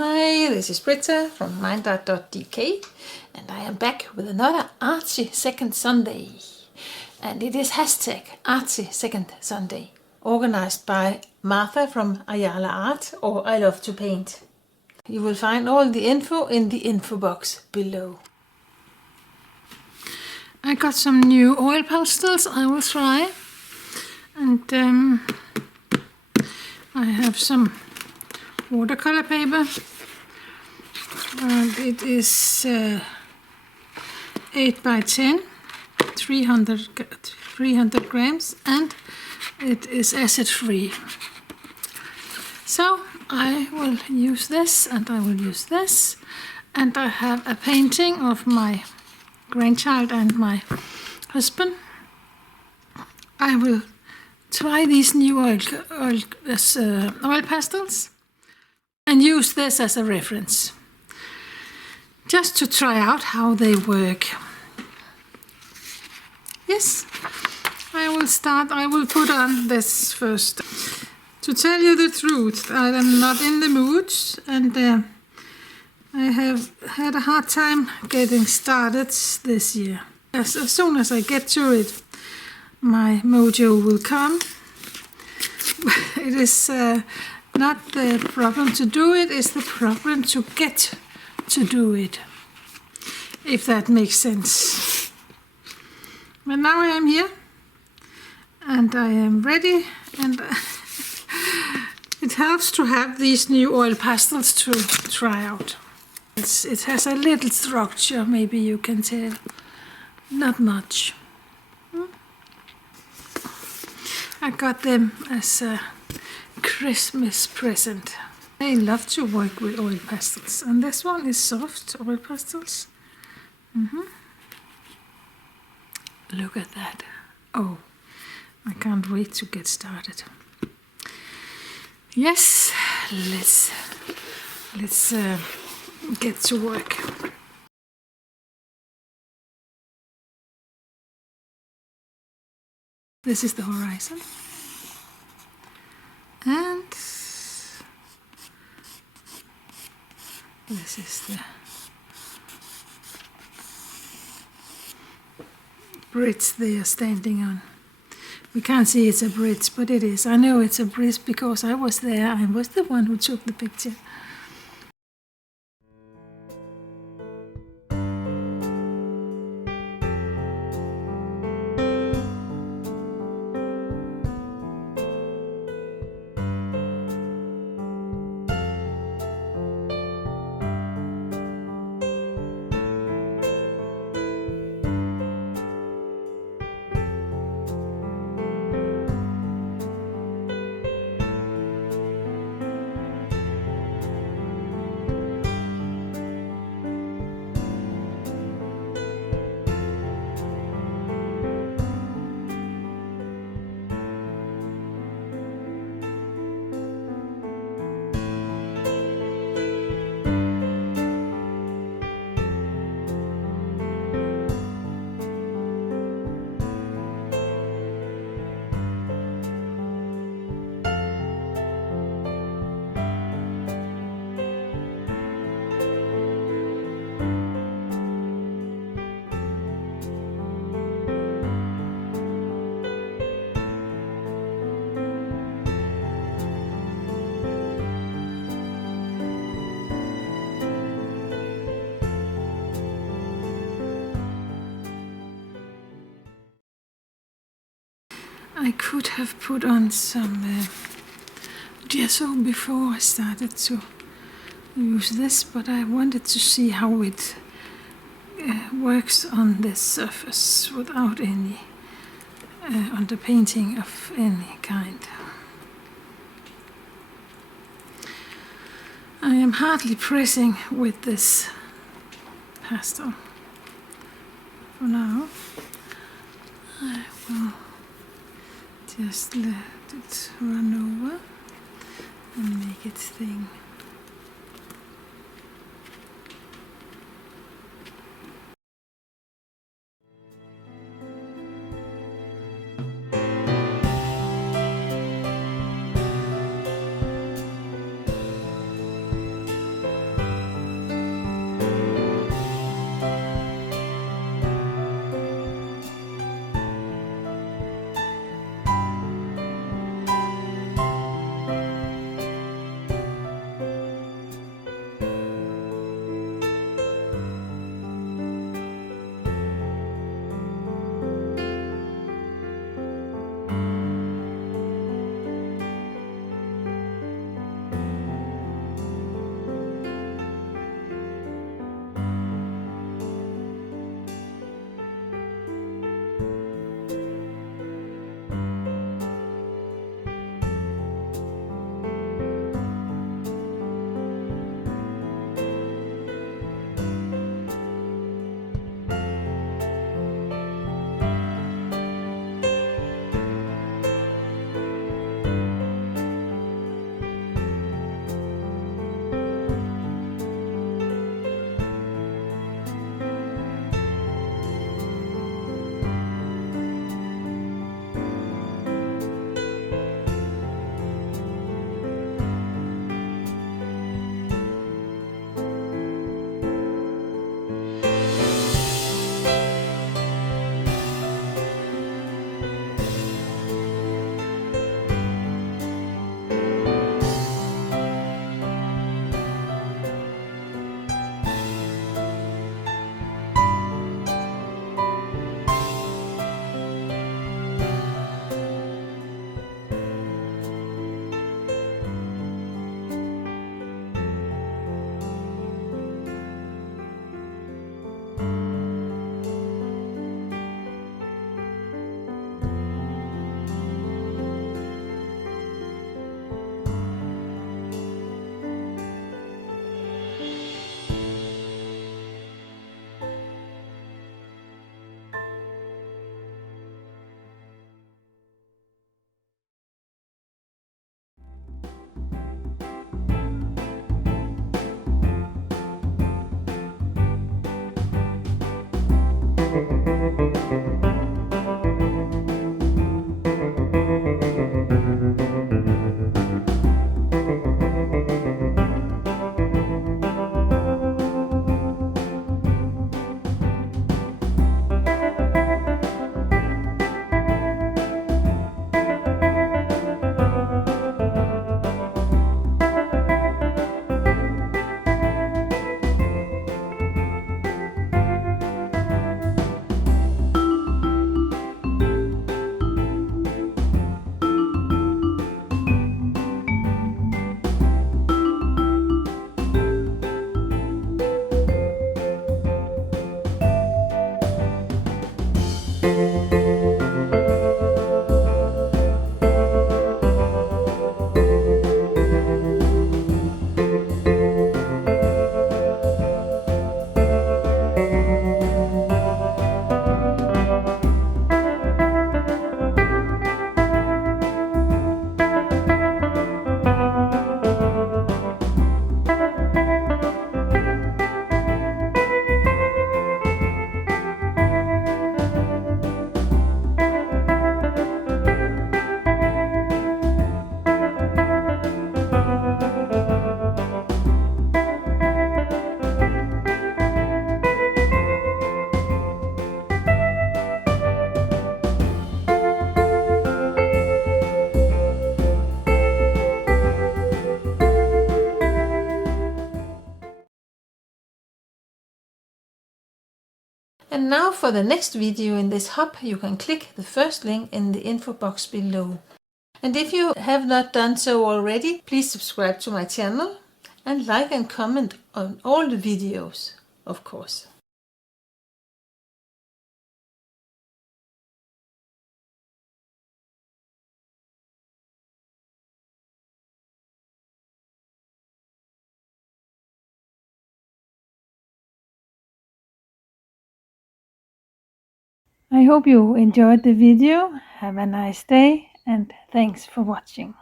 Hi, this is Britta from Mindart.dk, and I am back with another artsy second Sunday. And it is hashtag artsy second Sunday, organized by Martha from AyalaArt, or I Love to Paint. You will find all the info in the info box below. I got some new oil pastels I will try, and I have some watercolor paper, and it is 8 by 10, 300 grams, and it is acid free. So I will use this, and I will use this, and I have a painting of my grandchild and my husband. I will try these new oil pastels and use this as a reference, just to try out how they work. Yes, I will start. I will put on this first. To tell you the truth, I am not in the mood, and I have had a hard time getting started this year. As soon as I get to it, my mojo will come. It is not the problem to do it, it's the problem to get to do it, if that makes sense. But now I am here, and I am ready, and it helps to have these new oil pastels to try out. It has a little structure, maybe you can tell. Not much. I got them as a Christmas present. I love to work with oil pastels, and this one is soft oil pastels. Look at that. Oh, I can't wait to get started. Yes, let's get to work. This is the horizon, and this is the bridge they are standing on. We can't see it's a bridge, but it is. I know it's a bridge because I was there. I was the one who took the picture. I could have put on some gesso before I started to use this, but I wanted to see how it works on this surface without any underpainting of any kind. I am hardly pressing with this pastel. For now, I will just let it run over and make its thing. And now for the next video in this hub, you can click the first link in the info box below. And if you have not done so already, please subscribe to my channel and like and comment on all the videos, of course. I hope you enjoyed the video. Have a nice day and thanks for watching.